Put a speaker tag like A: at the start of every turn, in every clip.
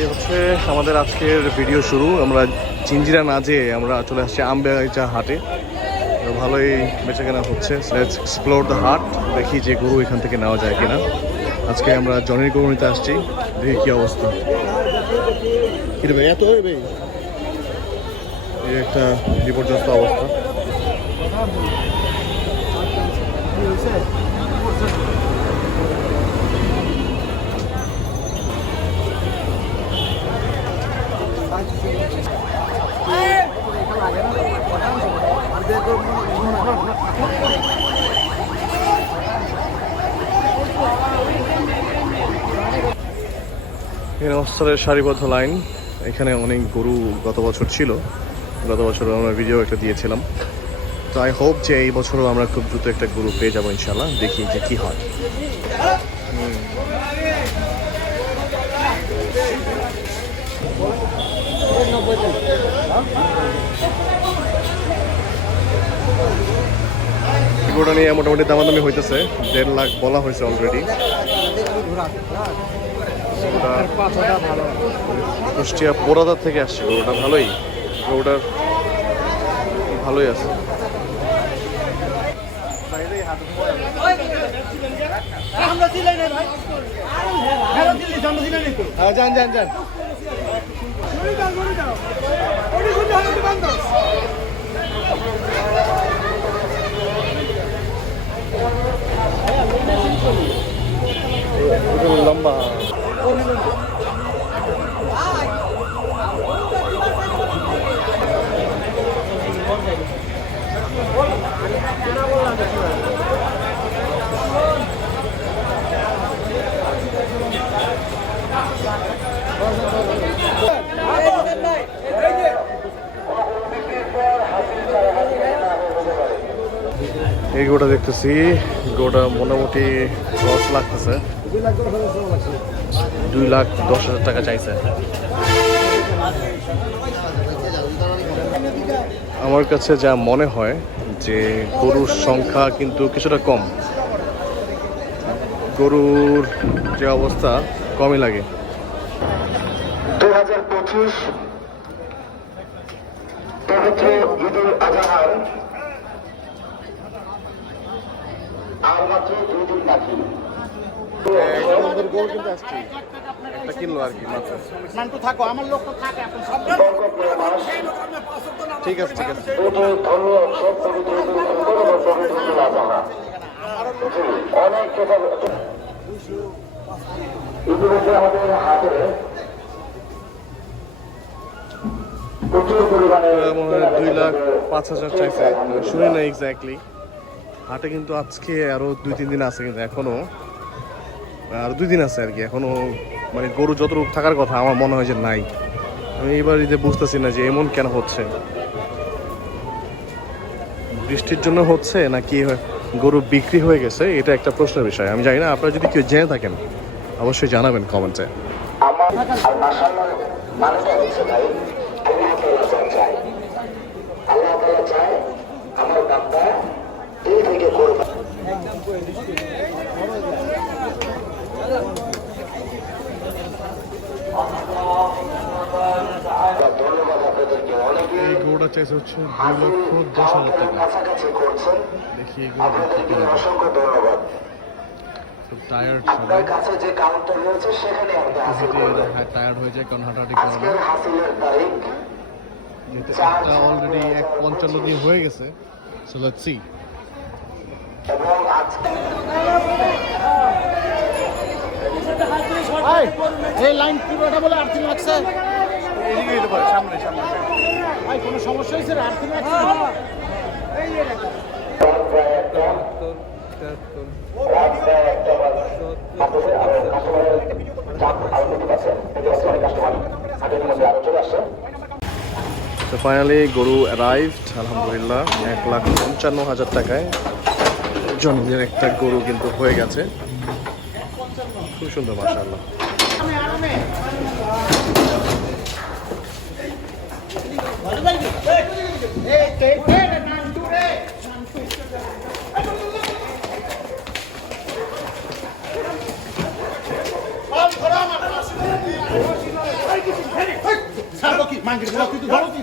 A: এই হচ্ছে আমাদের আজকের ভিডিও শুরু। আমরা জিঞ্জিরা না যেয়ে আমরা চলে আসছি আমবেচা হাটে। ভালোই বেচা কেনা হচ্ছে। লেটস এক্সপ্লোর দ্য হাট দেখি যে গরু এখান থেকে নেওয়া যায় কিনা। আজকে আমরা জনের গরু নিতে আসছি। দেখি কি অবস্থা। এত এই একটা বিপর্যস্ত অবস্থা। অস্তরের সারিবদ্ধ লাইন। এখানে অনেক গরু গত বছর ছিল। গত বছর আমরা ভিডিও একটা দিয়েছিলাম। তো আই হোপ যে এই বছরও আমরা খুব দ্রুত একটা গরু পেয়ে যাব ইনশাল্লাহ দেখি যে কি হয়। গরুটা নিয়ে মোটামুটি দামাদামি হইতেছে, দেড় লাখ বলা হয়েছে অলরেডি কুষ্টিয়া পোড়াদার থেকে আসছে গরুটা ভালোই। গরুটার ভালোই আছে।
B: তো
A: যান যান যান
B: শুনি দাও শুনি দাও ওটি শুনি হলো বন্ধ
A: লম্বা। গোটা দেখতেছি। গোটা মোটামুটি দশ লাগতেছে দুই লাখ দশ হাজার টাকা চাইছে। আমার কাছে যা মনে হয় যে গরুর সংখ্যা কিন্তু কিছুটা কম। গরুর যে অবস্থা কমই লাগে।
C: দু হাজার পঁচিশ পবিত্র আজহার। আর মাত্র দুই দিন বাকি।
A: একটা কিনলো আর কি মাত্র।
B: থাকো আমার লোক তো থাকে এখন সব
A: ঠিক আছে ঠিক আছে।
C: অনেক ইতিমধ্যে আমাদের হাতে
A: দুই লাখ পাঁচ হাজার চাইছে। শুনি না এক্স্যাক্টলি হাটে কিন্তু আজকে আরও দুই, তিন দিন আছে কিন্তু এখনও। আর দুই দিন আছে আর কি, এখনও মানে গরু যতটুকু থাকার কথা আমার মনে হয় যে নাই। আমি এবার ঈদে বুঝতেছি না যে এমন কেন হচ্ছে। বৃষ্টির জন্য হচ্ছে না কি গরু বিক্রি হয়ে গেছে, এটা একটা প্রশ্নের বিষয়। আমি জানি না, আপনারা যদি কেউ জেনে থাকেন, অবশ্যই জানাবেন কমেন্টে
C: আমার আর মাসাল্লাহ মানেটা হচ্ছে ভাই আল্লাহ তাআলা যা চায় আল্লাহ তাআলা চায় আমার বান্দা দিল থেকে করবে
A: চাইছে হচ্ছে দুই লক্ষ দশ হাজার টাকা। দেখি এই
C: অসংখ্য ধন্যবাদ।
A: টায়ার্ড
C: আপনার কাছে যে কাউন্টার রয়েছে সেখানে আপনি
A: টায়ার্ড হয়ে যায় কারণ হাঁটাহাঁটি করে
C: হাসিলের তারিখ
A: যেহেতু অলরেডি এক পঞ্চান্ন দিন হয়ে গেছে। সো লেটস সি
C: এবং আজকে
B: এই লাইন কি বলে আর্থিং লাগছে?
A: এদিকে যেতে পারে সামনে সামনে।
B: ভাই কোনো সমস্যা হয়েছে আর্থিং লাগছে?
A: তো ফাইনালি গরু অ্যারাইভড আলহামদুলিল্লাহ এক লাখ পঞ্চান্ন হাজার টাকায়। জন্মের একটা গরু কিন্তু হয়ে গেছে। খুব সুন্দর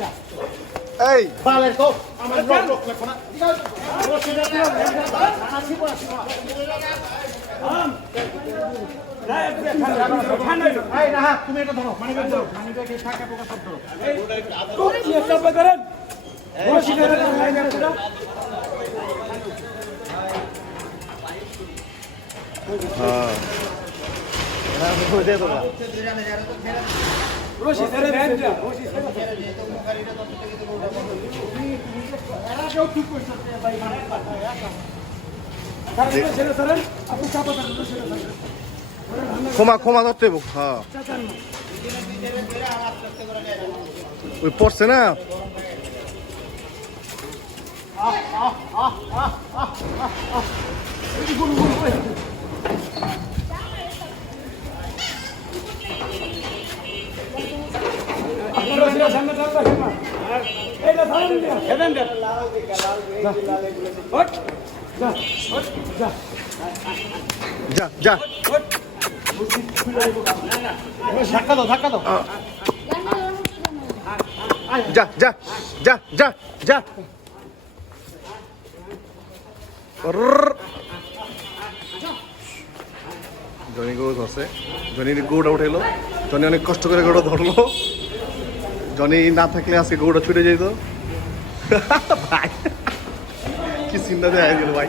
B: না
A: এই
B: বালের তো তুমি এটা ধরো, মানিব্যাগ ধরো, মানিব্যাগে টাকা পয়সা সব ধরো।
A: হ্যাঁ ক্ষমা ক্ষমা ধরতে হ্যাঁ। ওই পড়ছে না? যা যা।
B: ধাক্কা দাও, ধাক্কা দাও।
A: যা যা যা যা যা। ররর। জনি গরু ধরছে। জনি গরুটা উঠেলো জনি অনেক কষ্ট করে গরুটা ধরলো। জনি না থাকলে আজকে গরুটা ছুটে যেত। ভাই কি চিন্তা দেয় গেল ভাই